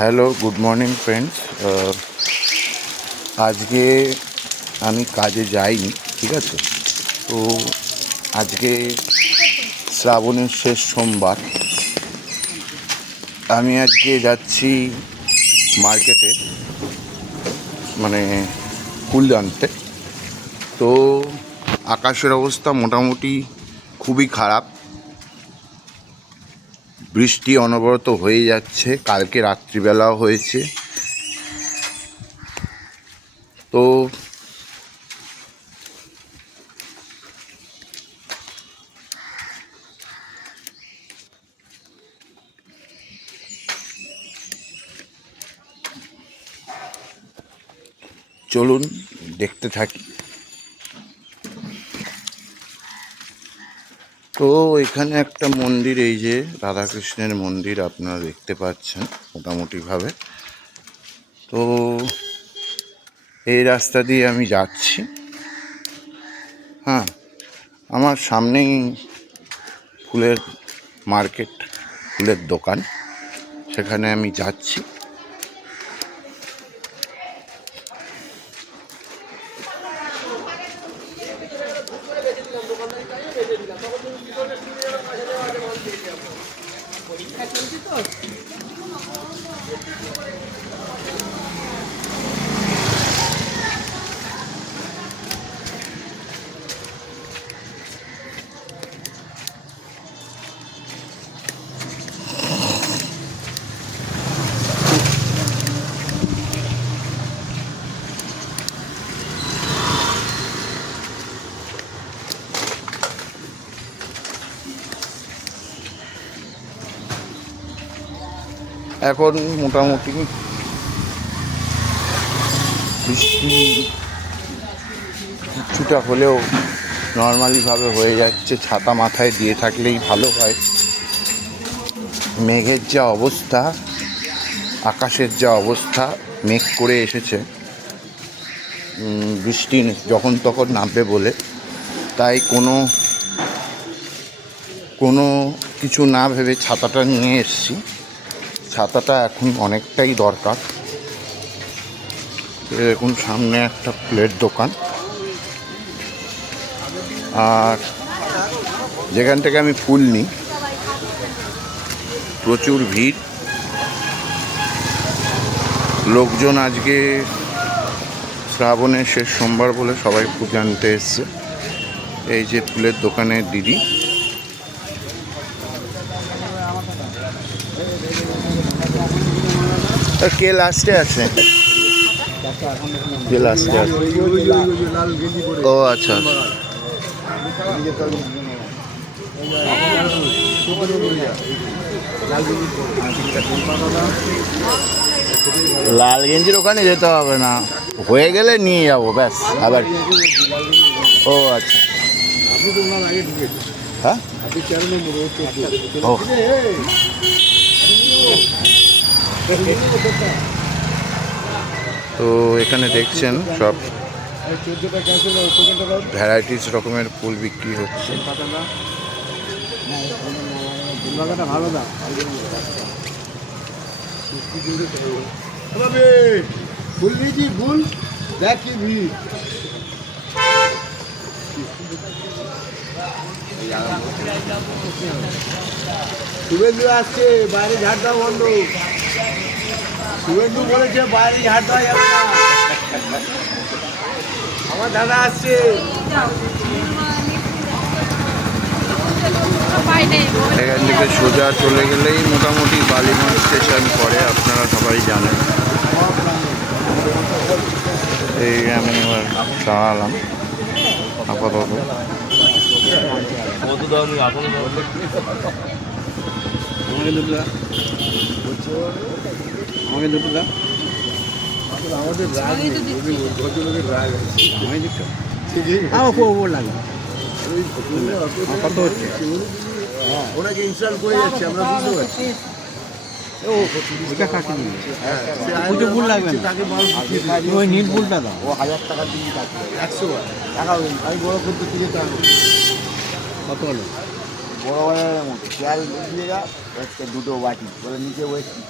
Hello, good morning friends. আজকে আমি কাজে যাইনি, ঠিক আছে? তো আজকে শ্রাবণের শেষ সোমবার। আমি আজকে যাচ্ছি মার্কেটে, মানে ফুল আনতে। তো আকাশের অবস্থা মোটামুটি খুবই খারাপ, বৃষ্টি অনবরত হয়ে যাচ্ছে, কালকে রাত্রিবেলাও হয়েছে। তো চলুন দেখতে থাকি। তো এখানে একটা মন্দির, এই যে রাধাকৃষ্ণের মন্দির আপনারা দেখতে পাচ্ছেন মোটামুটিভাবে। তো এই রাস্তা দিয়ে আমি যাচ্ছি। হ্যাঁ, আমার সামনেই ফুলের মার্কেট, ফুলের দোকান, সেখানে আমি যাচ্ছি। এখন মোটামুটি বৃষ্টি কিছুটা হলেও নর্মালিভাবে হয়ে যাচ্ছে। ছাতা মাথায় দিয়ে থাকলেই ভালো হয়। মেঘের যা অবস্থা, আকাশের যা অবস্থা, মেঘ করে এসেছে বৃষ্টি যখন তখন নামবে বলে, তাই কোনো কিছু না ভেবে ছাতাটা নিয়ে এসেছি। ছাতাটা এখন অনেকটাই দরকার। দেখুন সামনে একটা ফুলের দোকান, আর যেখান থেকে আমি ফুল নিই প্রচুর ভিড় লোকজন। আজকে শ্রাবণের শেষ সোমবার বলে সবাই পুজো আনতে এসছে। এই যে ফুলের দোকানের দিদি, কে লাস্টে আছে? কে লাস্টে আছে? ও আচ্ছা, লাল গেঞ্জির ওখানে যেতে হবে না, হয়ে গেলে নিয়ে যাবো ব্যাস। আবার ও আচ্ছা, হ্যাঁ, ও তো এখানে দেখছেন সব ভ্যারাইটিস রকমের ফুল বিক্রি হচ্ছে। ফুল নিয়েছি, ফুল দেখ কি ভিড়। শুভেন্দু আসছে, বাইরে ঝাড় দেওয়া বন্ধ। শুভেন্দু বলেছে বাইরে ঝাড় দেওয়া যাবে না। আমার দাদা আসছে। এখান থেকে সোজা চলে গেলেই মোটামুটি বালিগঞ্জ স্টেশন পড়ে, আপনারা সবাই জানেন। এই আমি এবার দাঁড়ালাম আপাতত। আমাকে দুটো দা। আমাদের রাগ ভদ্রলোকের রাগ আছে। কত হচ্ছে? ওনাকে ইনস্টল করে যাচ্ছে, আমরা বুঝতে পারছি। পুজো ফুল লাগবে না, ওই নীল ফুলটা দাও। ও 1000 টাকা দিয়ে 100 টাকা। আমি বড় করতে দিয়ে টাকা কত হলো? বড় বাজারের মতো খেয়াল দিয়ে যা, দুটো বাটি বলে নিচে বসছি।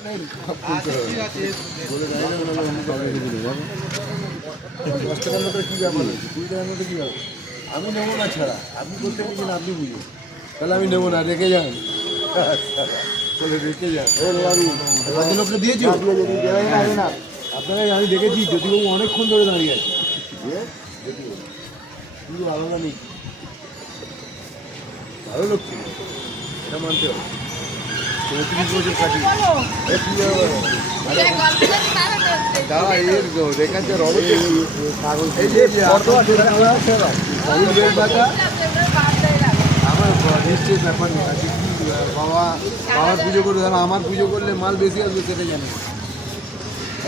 10 টাকার মতো কী ব্যাপার হচ্ছে, 20 টাকার মতো কী ব্যাপার? আমি নেবো না ছাড়া, আপনি করতে গেছেন আপনি বুঝুন, তাহলে আমি নেবো না, রেখে যান, বলে রেখে যান। ভদ্রলোককে দিয়েছি আপনাকে, আমি দেখেছি জ্যোতিবাবু অনেকক্ষণ ধরে দাঁড়িয়ে আছে, কিন্তু ভালো না নেই, ভালো লোক ছিল, এটা মানতে হবে। 30 বছর কাটিয়ে দাঁড়া, এর রেখাচ্ছে রবে এই যে আমার নিশ্চয়ই ব্যাপার নেই। বাবার পুজো করে ধরো, আমার পুজো করলে মাল বেশি আসবে সেটা জানি।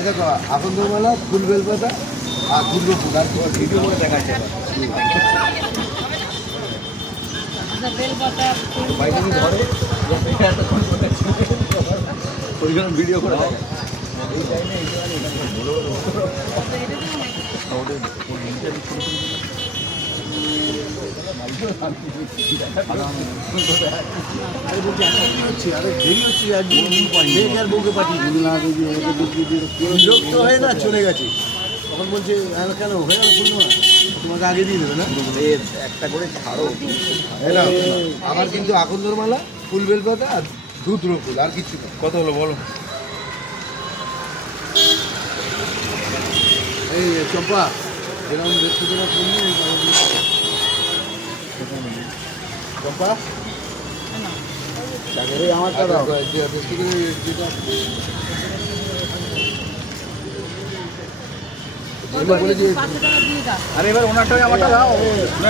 দেখো আকন্দমালা, ফুল বেলপাতা আর দুর্গা ফুল, আর ভিডিও করে দেখাচ্ছে ধরে ওইখানে ভিডিও করে দেখে বিরক্ত হয়ে না চলে গেছে, তখন বলছে কেন হয়ে গেল ফুল না, তোমাকে আগে দিয়ে দেবে না, একটা করে ছাড়ো। আমার কিন্তু আকন্দর মালা, ফুল বেলপাতা আর দুধ ফুল, আর কিছু না। কত হলো বলো? এই চম্পা এরকম 150 টাকা কমে চম্পা আমার টাকা যেটা আরে এবার ওনারটাই আমারটা দাও,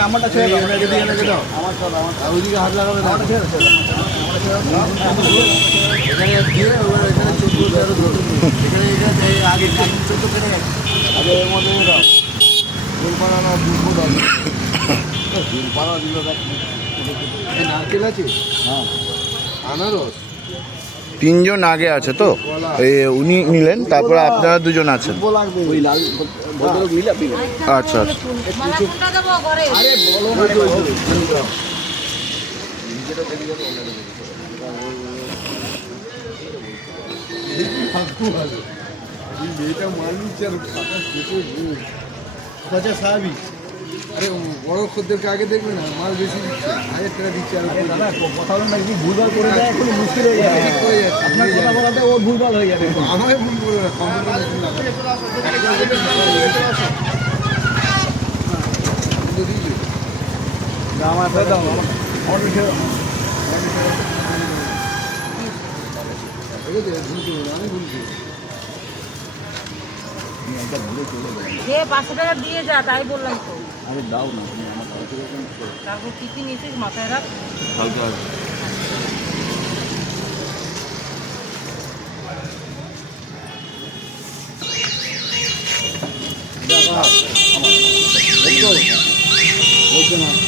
আমারটা ছেড়ে দাও, দাও আমার ওইদিকে হাত লাগাবে না, এখানে দিয়ে এখানে 14 এখানে আগে 14 কেটে গেছে, আগে এর মধ্যে দাও ফুলপাড়া না দুধ দাও, ফুলপাড়া দিল নারকেল আছে, হ্যাঁ আনারস। 3 জন আগে আছে তো, উনি নিলেন, তারপরে আপনারা 2 জন আছেন। ওই লাল ভদ্রলোক নিলে আপনি আচ্ছা আচ্ছা। মেয়েটা মাল নিচ্ছে আর পচা স্বাভাবিক। আরে বড় খদ্দেরকে আগে দেখবে না, মাল বেশি দিচ্ছে, 1000 টাকা দিচ্ছে। আর দাদা কথা বলেন না, যদি ভুলভাল করে দেয় এখন মুশকিল হয়ে যাবে, আপনার কথা বলাতে ওর ভুলভাল হয়ে যাবে। আমায় ভুল করে না, আমার দাও আমার অর্ডার ছিল আমি ভুলছি, যে 500 টাকা দিয়ে যা, তাই বললাম তো। আরে দাও না আমার তারপর কি কি নিয়েছিস মাথায় রাখ। হালকা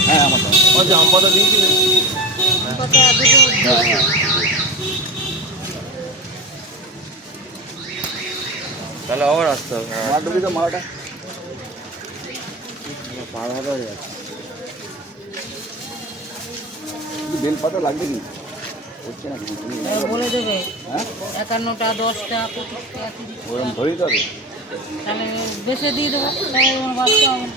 হ্যাঁ আমার আমপাতা দিয়েছি কথা দুটো তাহলে আবার আসতে হবে। মালাটা পার হাজার হয়ে যাচ্ছে, বেলপাতা লাগবে কি হচ্ছে না কিছু বলে দেবে। হ্যাঁ 51টা 10টা 25টা 30টা, ওরকম ধরেই তো হবে। তাহলে বেশি দিয়ে দেবো, তাহলে আমার বাচ্চা হবে।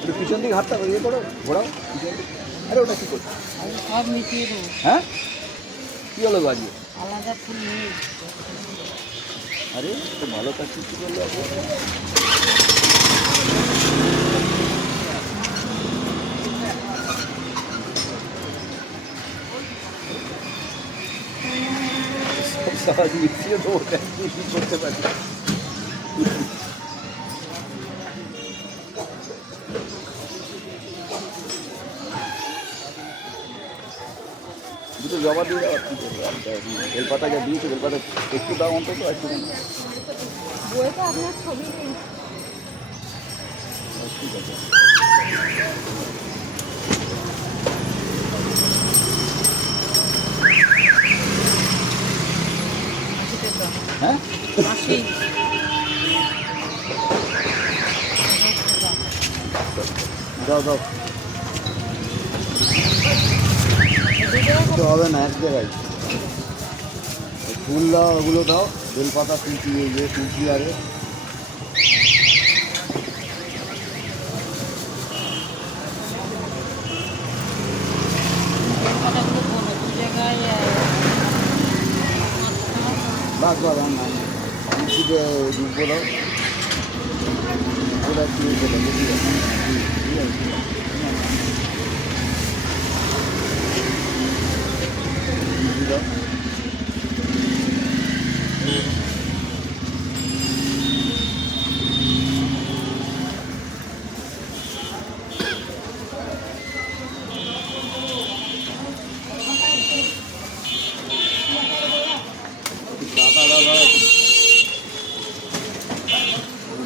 একটু পিছন দিকে হাতটা ইয়ে করো, ঘোরাও পিছন দিকে। আরে ওটা কী করছো? আমি সব মিশিয়ে দেবো, হ্যাঁ কী হলো গো আজকে? আলাদা ফুল নেই। আরে তো ভালো কাজ কিছু করলো সব মিশিয়ে তো ওটা কি করতে পারি। দুটো জমা দিয়ে দেওয়ার কী করবো? বেলপাতা যা দিয়েছে, বেলপাতা একটু দাম অন্তত একটু বইটা আপনার ছবি নেই। ঠিক আছে। হ্যাঁ 80 দাও দাও তো হবে না, এক জায়গায় ফুল দাও, ওগুলো দাও, বেলপাতা, তুলসী, তুলসী আরে কথাগুলো বলো দু জায়গায় বাস বাস আর নাই, তুলসীতে দুব্বো দাও, ওটা একটু ইয়ে করে দাও, ঠিক আছে? ঠিক আছে। তুলসী দাও।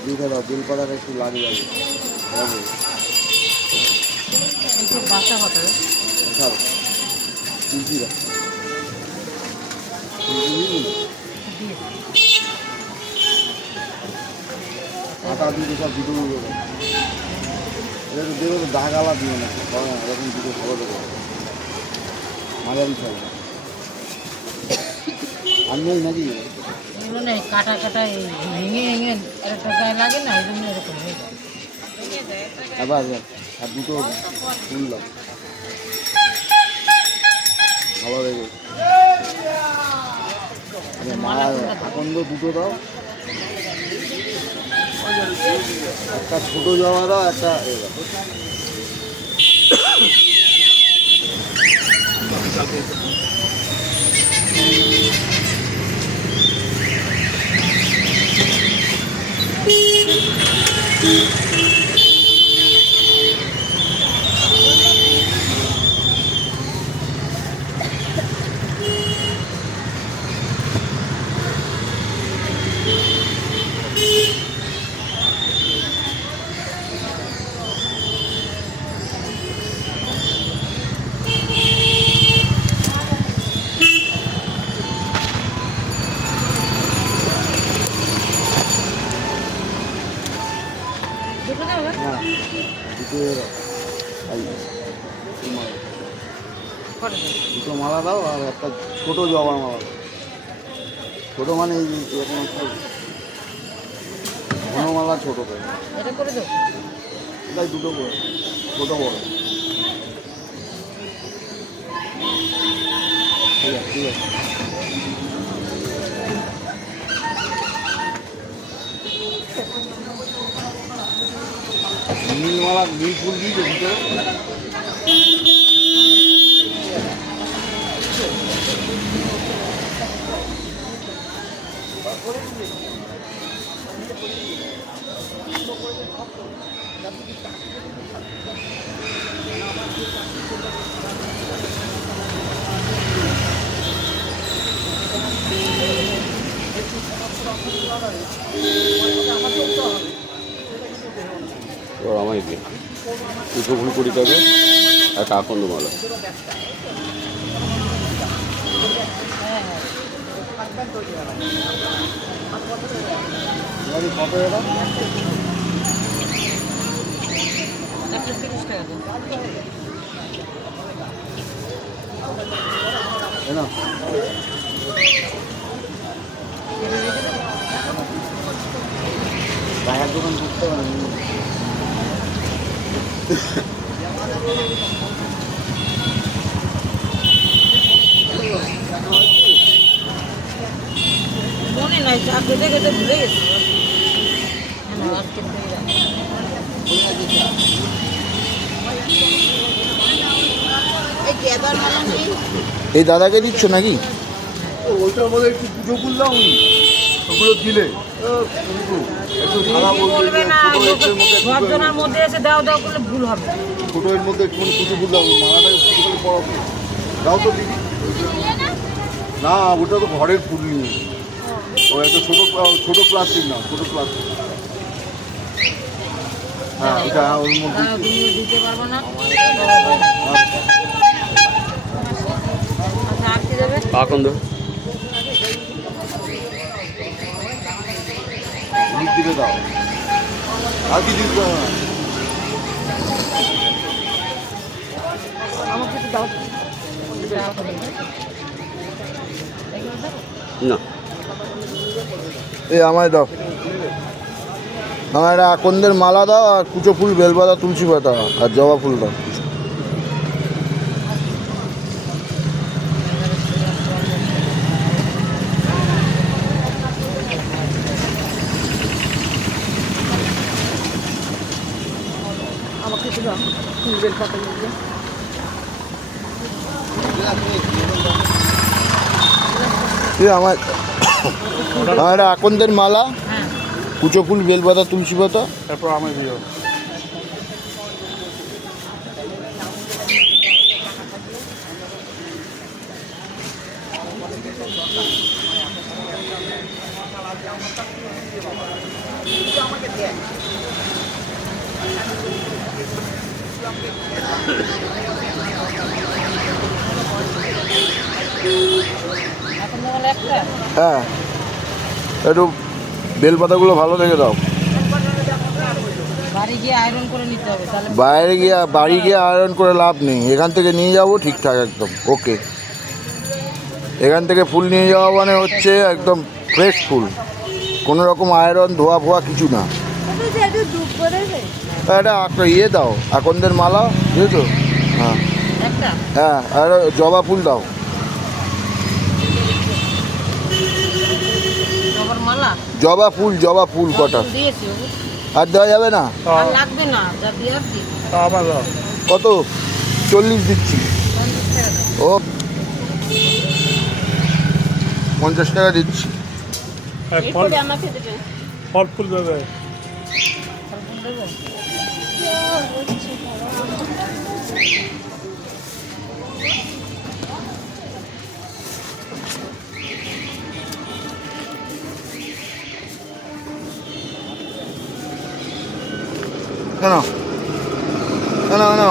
দিয়ে দাও, বেলপাতাটা একটু লাগে যাবে, হবে এইসব বাসা হবে ছাড়ো, তুলসী দাও, তুলসী দিয়ে দিলে আটা দিয়ে সব দুটো দেবো, এটা তো দেবো তো দাগালা দিও না, হবে না, এরকম দুটো ভালো দেবো, মাঝারি খাই আর নেই নাকি? এগুলো নেই কাটা কাটা এই ভেঙে ভেঙে একটা গায়ে লাগে না এই জন্য এরকম হয়ে যায় আবার আর দুটো ফুল দাও, ভালো দেবো, মালা আকন্দ দুটো দাও, একটা ছোটো জমা দাও, একটা এ দাও। দুটো দেবে হ্যাঁ দুটো এ দাও, এই মালা। করে দেবে দুটো মালা দাও আর একটা ছোটো জবার মালা দাও, ছোটো মানে এই এরকম একটা ঘনমালা, ছোটো করে এটা করে দেবো এটাই দুটো করে, ছোটো বড়, ঠিক আছে ঠিক আছে। নীল মালা, নীল ফুল দিয়েছে ভিতরে, এবার আমায় দিয়ে দুটো ফুল 20 টাকা, একটা আকন্দ মালা। কত এটা? একটা 30 টাকা দেবো এ না টাকার দোকান করতে হবে না। মনে নাই চা খেতে খেতে ভুলে গেছি হ্যাঁ আজকে পেয়ে যাবো এই গেদার মালা নেই এই দাদাকে দিচ্ছ নাকি? ওইটার মধ্যে একটু পুজো করলাম, ওগুলো দিলে একটু সাদা বলবে না ছোটো গর্জনার মধ্যে এসে দাও দাও করলে ভুল হবে ছোটো এর মধ্যে একটুখানি পুজো করলাম, মালাটা পুজো করে পড়াবো, দাও তো দিদি। না ওটা তো ঘরের ফুল নিয়ে, ও একটা ছোটো প্লাস্টিক, না ছোটো প্লাস্টিক, হ্যাঁ ওটা ওর মধ্যে তুমি দিতে পারবো না আচ্ছা আর কি দেবে আকন্দ লিখ দিতে দাও, আর কি দিতে হবে না। আমাকে একটু দাও এগুলো দেবো না। এই আমায় দাও, আমার একটা আকন্দের মালা দাও, আর কুচো ফুল, বেলপাতা, তুলসী পাতা আর জবা ফুল দাও। আমার আমার একটা আকন্দের মালা, হ্যাঁ কুচো ফুল, বেলপাতা, তুলসী পাতা। তারপর আমি দিও। এখন যেমন একটা হ্যাঁ, একটু বেলপাতাগুলো ভালো দেখে দাও। বাড়ি গিয়ে আয়রন করে নিতে হবে তাহলে। বাড়ি গিয়ে আয়রন করে লাভ নেই, এখান থেকে নিয়ে যাবো ঠিকঠাক একদম ওকে। এখান থেকে ফুল নিয়ে যাওয়া মানে হচ্ছে একদম ফ্রেশ ফুল, কোনো রকম আয়রন ধোয়া ফোয়া কিছু না। একটা ইয়ে দাও, আকন্দের মালা, বুঝেছো? হ্যাঁ একটা হ্যাঁ, আর জবা ফুল দাও। জবার মালা জবা ফুল কটা। দিয়েছি ও। আর দেওয়া যাবে না? আর লাগবে না, যা দেওয়ার দিই। আমার দাও। কত? 40 দিচ্ছি। 50 টাকা দাও। ও 50 টাকা দিচ্ছি। ফল ফল ফুল দেবে। ফল দেবো? কেন কেন কেন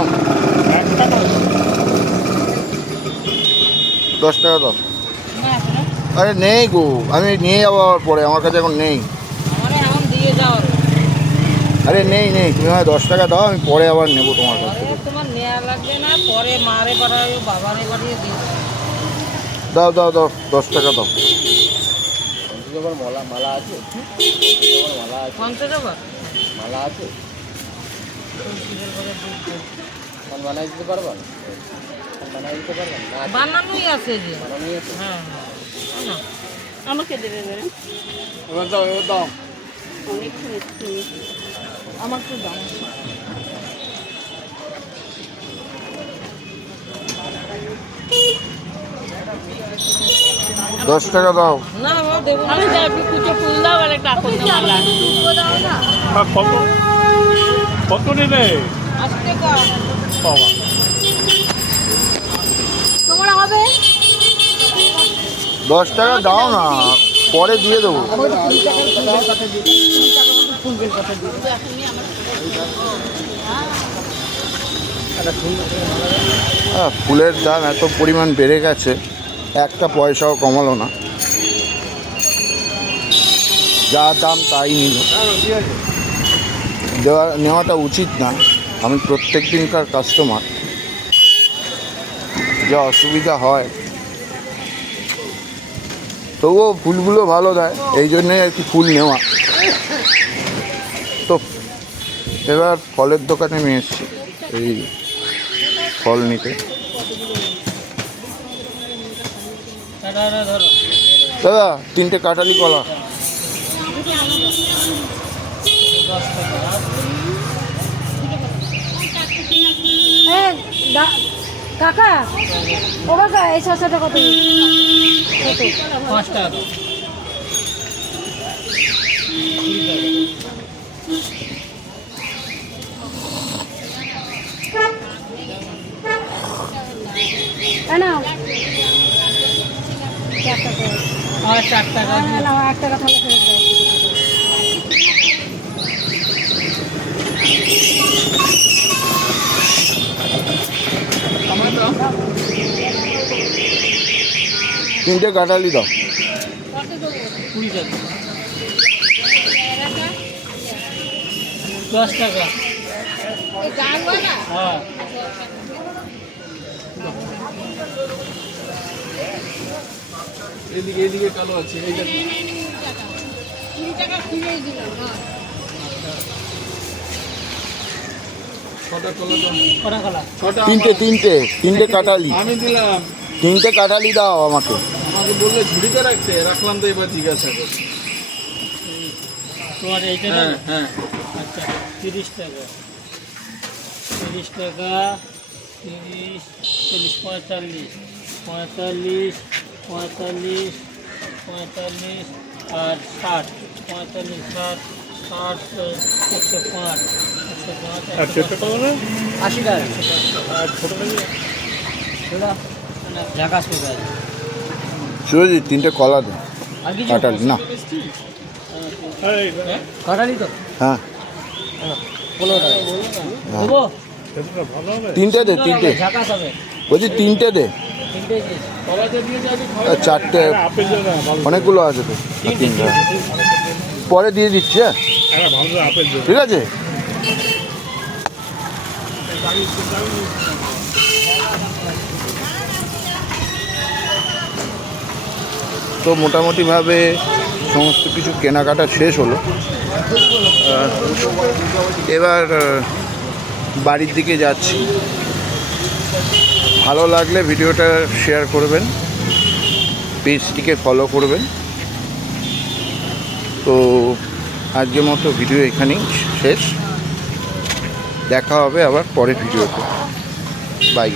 10 টাকা দাও। না এখন না। আরে নেই গো, আমি নিয়ে যাবো আবার পরে, আমার কাছে এখন নেই। আমারে এখন দিয়ে যাও। আরে নেই, তুমি হয় 10 টাকা দাও, আমি পরে আবার নেবো তোমার কাছ পরে থেকে। তোমার নেওয়া লাগবে না, পরে মারে পাঠাবে, বাবারে পাঠিয়ে দিয়ে দাও 10 টাকা দাও। মালা আছে? মালা আছে? 50 টাকা মালা আছে? বানাই দিতে পারবেন? বানাই দিতে পারবেন না? বানানোই আছে যে। বানানোই আছে? হ্যাঁ হ্যাঁ না আমাকে দেবে এবারে এবার দাও। অনেক শুনেছি আমার তো দাম 10 টাকা দাও। না বাবা দেবো না। আমি যাই কুচো ফুল দাও আর একটা আপন মালা দাও না। কত কত নেবে 80 টাকা। বাবা? তোমার হবে 10 টাকা দাও না, পরে দিয়ে দেবো। ফুলের দাম এত পরিমাণ বেড়ে গেছে, একটা পয়সাও কমালো না, যা দাম তাই নিল। নেওয়াটা উচিত না, আমি প্রত্যেক দিনকার কাস্টমার, যা অসুবিধা হয়। তবুও ফুলগুলো ভালো দেয়, এই জন্যই আর কি ফুল নেওয়া। তো এবার ফলের দোকানে আমি এসেছি এই ফল নিতে। ধরো দাদা 3টে কাঁঠালি কলা। কাকা ও কাকা এই শসাটা কত 5 টাকা দাও। নাও 4 টাকা নাও 1 টাকা তাহলে ফেরত দাও তিনটে কাঁঠালি দাও। 20 টাকা 10 টাকা। হ্যাঁ এদিকে এদিকে কালো আছে এই যে ছটা কলা দাও কটা কলা ছটা তিনটে কাটালি, আমি দিলাম 3টে কাটালি দাও আমাকে। আমাকে বললে ঝুড়িতে রাখতে রাখলাম তো এবার জিজ্ঞাসা করছি তোমার এইটা হ্যাঁ হ্যাঁ আচ্ছা 30 টাকা 30 টাকা 30 40 45 45 45 45 আর 60 45 60 60 105 105 80 টাকা আর ছোট ঝাকাস করে আছে সুরজি 3টে কলা দে, আর কিছু কাটালি না। কাটালি তো হ্যাঁ 15 টাকা দেবো 3টে দে, 3টে ঝাকাস হবে বলছি 3টে দে। 3টে দিস কলাতে দিয়ে যাবি আর 4টে অনেকগুলো আছে তো। 3টে পরে দিয়ে দিচ্ছি, হ্যাঁ ঠিক আছে। তো মোটামুটিভাবে সমস্ত কিছু কেনাকাটা শেষ হলো। এবার বাড়ির দিকে যাচ্ছি। ভালো লাগলে ভিডিওটা শেয়ার করবেন, পেজটিকে ফলো করবেন। তো আজকের মতো ভিডিও এখানেই শেষ, দেখা হবে আবার পরের ভিডিওতে। বাই।